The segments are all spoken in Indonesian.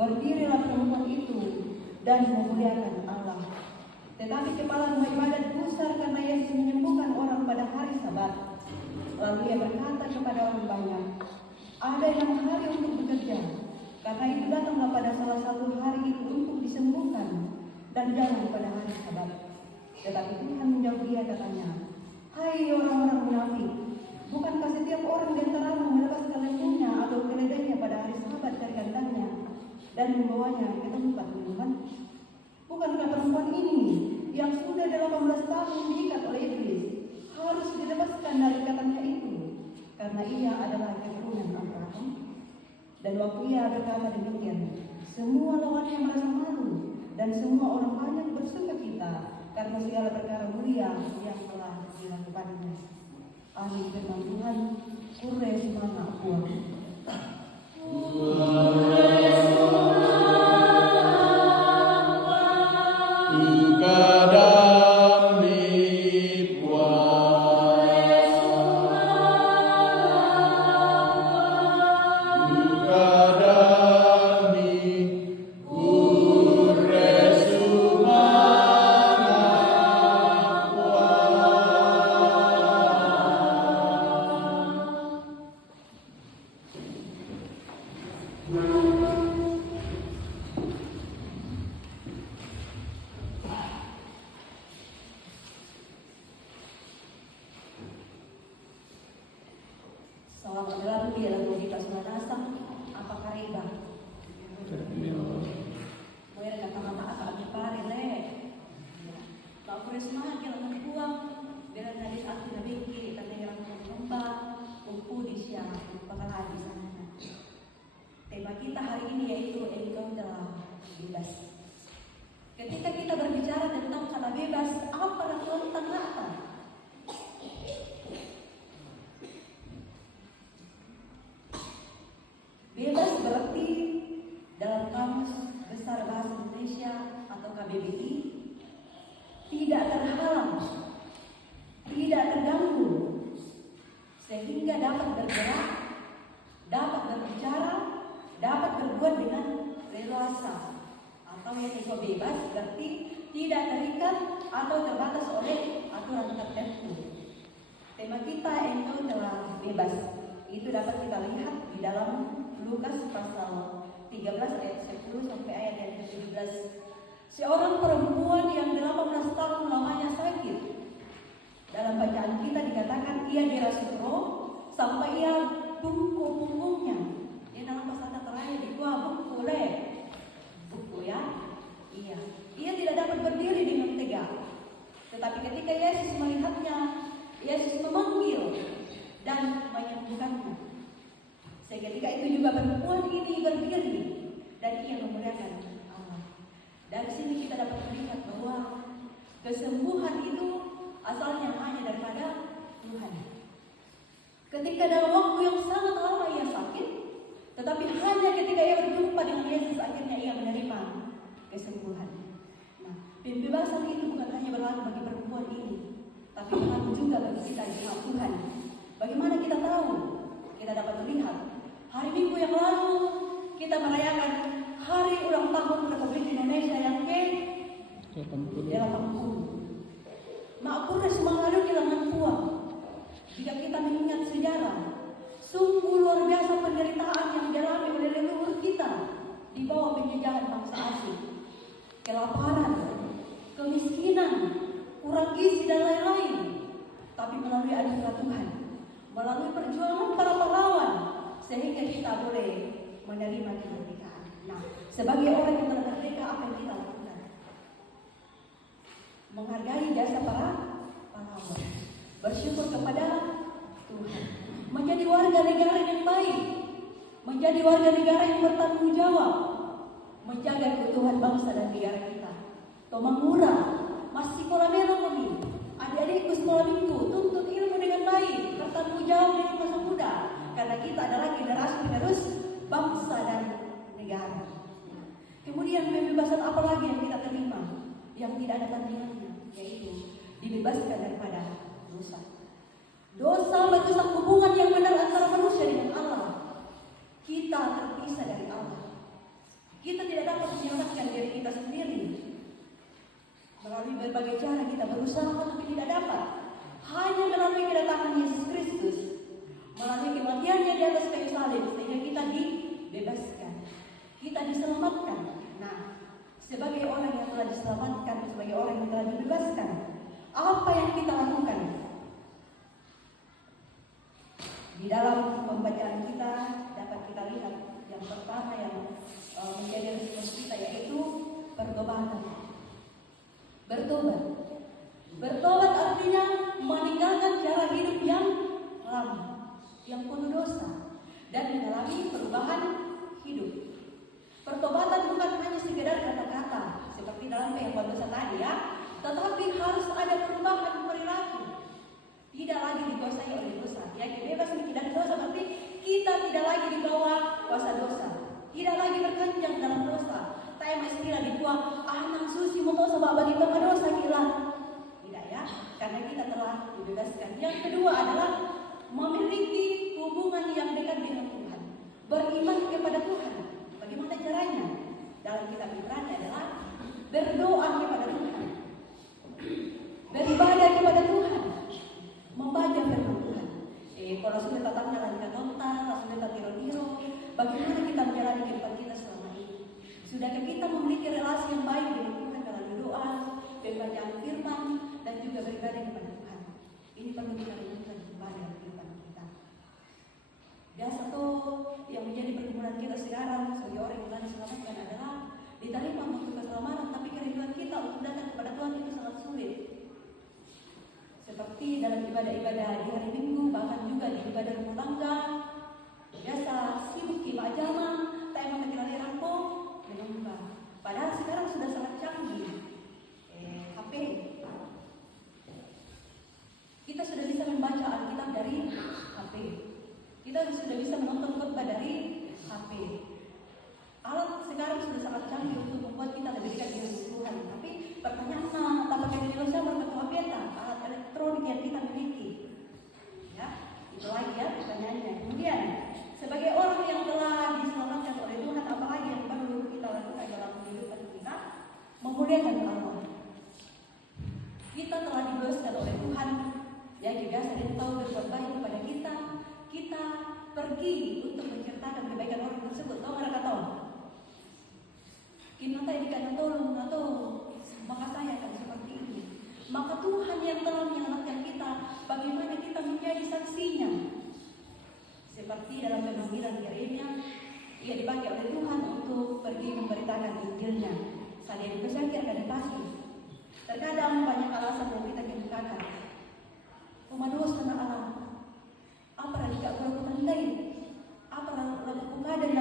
berdirilah perempuan itu dan memuliakan Allah. Tetapi kepala rumah ibadat gusar karena Yesus menyembuhkan orang pada hari Sabat. Lalu ia berkata kepada orang banyak, ada 6 hari untuk bekerja. Karena itu datanglah pada salah satu hari itu untuk disembuhkan dan jangan pada hari Sabat. Tetapi Tuhan menjawab dia katanya, hai orang-orang munafik, bukankah setiap orang di antaramu melepaskan lembunya atau keledainya pada hari Sabat dari kandangnya dan membawanya ke tempat minuman? Bukankah perempuan ini yang sudah 18 tahun diikat oleh iblis harus dilepaskan dari ikatannya itu, karena ia adalah keturunan Abraham? Dan waktu ia berkata demikian, semua lawannya merasa malu dan semua orang banyak bersuka cita karena segala perkara mulia yang telah dilakukannya. Amin firman Tuhan. Kure semangat buah. Selamat berlalu di dalam kita sudah dasar. Apakah riba? Boleh kata mama apa dipari le? Kalau kuresma kita akan buang. Bila tadi aku dah bikin, kita yang tempat umpu di siang, bakal di sana. Tema kita hari ini yaitu engkau telah bebas. Ketika kita berbicara tentang kata bebas, apa tentang apa? Bebas berarti dalam Kamus Besar Bahasa Indonesia atau KBBI tidak terhalang, tidak terganggu, sehingga dapat bergerak, dapat berbicara, dapat berbuat dengan leluasa. Atau yang disebut bebas berarti tidak terikat atau terbatas oleh aturan tertentu. Tema kita engkau telah bebas. Itu dapat kita lihat di dalam Lukas pasal 13 ayat 10 sampai ayat yang ke-17. Seorang perempuan yang 18 tahun lamanya sakit. Dalam bacaan kita dikatakan ia dirasuk roh sampai ia bungkuk punggungnya. Dia dalam pasal terakhir di gua bungkuk buku ya. Iya. Ia tidak dapat berdiri dengan tegak. Tetapi ketika Yesus melihatnya, Yesus memanggil dan menyembuhkannya. Seketika itu juga perempuan ini berdiri dan ia memuliakan Allah. Dari sini kita dapat melihat bahwa kesembuhan itu asalnya hanya daripada Tuhan. Ketika dalam waktu yang sangat lama ia sakit, tetapi hanya ketika ia berjumpa dengan Yesus akhirnya ia menerima kesembuhan. Nah, pembebasan itu bukan hanya berlaku bagi perempuan ini, tapi berlaku juga bagi kita di hadapan Tuhan. Bagaimana kita tahu? Kita dapat melihat hari Minggu yang lalu kita merayakan hari ulang tahun Republik Indonesia yang ke-80. Makurnya semangat di lengan puang. Jika kita mengingat sejarah, sungguh luar biasa penderitaan yang dialami oleh leluhur kita di bawah penjajahan bangsa asing. Kelaparan, kemiskinan, kurang gizi dan lain-lain. Tapi melalui anugerah Tuhan, melalui perjuangan para pahlawan, sehingga kita boleh menerima kemerdekaan. Nah, sebagai orang yang telah merdeka, apa yang kita lakukan? Menghargai jasa para pahlawan, bersyukur kepada Tuhan, menjadi warga negara yang baik, menjadi warga negara yang bertanggung jawab, menjaga keutuhan bangsa dan negara kita. Tomang murah, masih sekolah melodi, adik-adikku sekolah minggu, tuntut ilmu dengan baik, bertanggung jawab dengan masa muda, karena kita adalah generasi penerus bangsa dan negara. Kemudian pembebasan apa lagi yang kita terima? Yang tidak ada tandingannya, yaitu dibebaskan daripada dosa. Dosa merusak hubungan yang benar antara manusia dengan Allah. Kita terpisah dari Allah. Kita berusaha tapi tidak dapat. Hanya melalui kedatangan Yesus Kristus, melalui kematiannya di atas kayu salib, sehingga kita dibebaskan, kita diselamatkan. Nah, sebagai orang yang telah diselamatkan, sebagai orang yang telah dibebaskan, apa yang kita lakukan? Di dalam pembacaan kita dapat kita lihat yang pertama yang menjadi respons kita, yaitu pertobatan. Bertobat artinya meninggalkan cara hidup yang lama, yang penuh dosa, dan mengalami perubahan hidup. Pertobatan bukan hanya sekedar kata-kata seperti dalam pengakuan dosa tadi ya, tetapi harus ada perubahan perilaku. Tidak lagi dikuasai oleh dosa, ya, bebas dari dosa, berarti kita tidak lagi di bawah kuasa dosa, tidak lagi berkenjang dalam dosa. Tapi masih kira dibuang, nang susi mau dosa bagi tengah dosa kira. Tidak ya, karena kita telah dibebaskan. Yang kedua adalah memiliki hubungan yang dekat dengan Tuhan, beriman kepada Tuhan. Bagaimana caranya? Dalam kitab Ibrani adalah berdoa kepada Tuhan, beribadah kepada Tuhan, membaca firman Tuhan. Kalau sudah tatapnya lagi nonton, sudah tatiro-tiro, bagaimana kita menjalani kehidupan kita selama ini? Sudahkah kita memiliki relasi yang baik dengan Tuhan dalam doa, bacaan firman, dan juga beribadah kepada Tuhan? Ini perlu kita renungkan kembali dalam kehidupan kita. Dan satu yang menjadi pergumulan kita sekarang sebagai orang yang telah diselamatkan adalah diterima untuk keselamatan, tapi kerinduan kita untuk datang kepada Tuhan itu sangat sulit. Seperti dalam ibadah-ibadah di hari Minggu, bahkan juga di ibadah rumah tangga, biasa sibuk kimak jama, tak emang kita rampung, menyembah. Padahal sekarang sudah sangat canggih, HP. Kita sudah bisa membaca Alkitab dari HP. Kita sudah bisa menonton khotbah dari HP. Alat sekarang sudah sangat canggih untuk membuat kita lebih dekat dengan Tuhan. Tapi pertanyaannya, apakah Indonesia berketua beta alat elektronik yang kita miliki? Ya, itu lagi ya pertanyaannya. Kemudian, sebagai orang yang telah diselamatkan oleh Tuhan, apalagi yang perlu kita lakukan dalam kehidupan kita? Memuliakan Allah. Kita telah dibebaskan oleh Tuhan. Ya, biasa dia tahu berbuat baik kepada kita. Kita pergi untuk menceritakan kebaikan orang tersebut. Tahu nggak kata? Kita dikatakan tolong atau maka saya akan seperti ini. Maka Tuhan yang telah menyelamatkan kita, bagaimana kita menjadi saksinya? Seperti dalam pemanggilan Yeremia, ia dipakai oleh Tuhan untuk pergi memberitakan Injilnya. Saya dipesakir ke pasti. Terkadang banyak alasan yang kita kemukakan. Umados karena alam. Apa yang tidak perlu tandai? Apa yang lakukan dan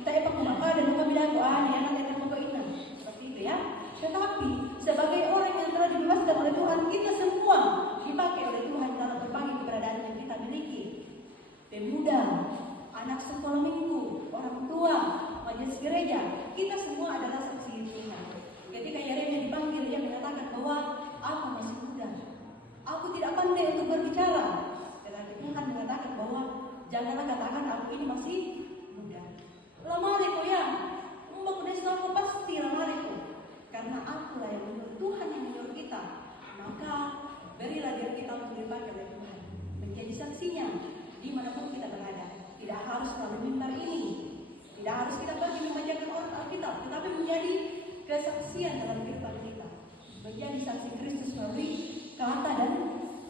kita epak memakai dan kami bilang dia nanti akan membaikkan. Seperti itu ya. Tetapi sebagai orang yang telah dibebaskan oleh Tuhan, kita semua dipakai oleh Tuhan dalam berbagai keberadaan yang kita miliki. Pemuda, anak sekolah minggu, orang tua, majelis gereja, kita semua adalah saksi Tuhan. Ketika Yeremia dipanggil, dia mengatakan bahwa aku masih muda, aku tidak pandai untuk berbicara. Tetapi Tuhan mengatakan bahwa janganlah katakan aku ini masih muda. Lamaliku ya, umbak aku pasti lamaliku. Karena akulah yang menyuruh, Tuhan yang menyuruh kita. Maka berilah diri kita untuk dipakai oleh Tuhan, menjadi saksinya dimanapun kita berada. Tidak harus selalu mimbar ini, tidak harus kita pergi membacakan orang Alkitab, tetapi menjadi kesaksian dalam kehidupan kita, menjadi saksi Kristus melalui kata dan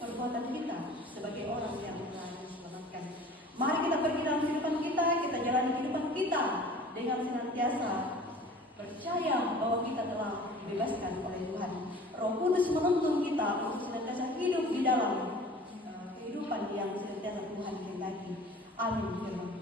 perbuatan kita sebagai orang yang telah diselamatkan. Mari kita pergi dalam kehidupan kita jalani kehidupan kita dengan senantiasa percaya bahwa kita telah dibebaskan oleh Tuhan. Roh Kudus menuntun kita untuk senantiasa hidup di dalam kehidupan yang senantiasa Tuhan kehendaki. Amin.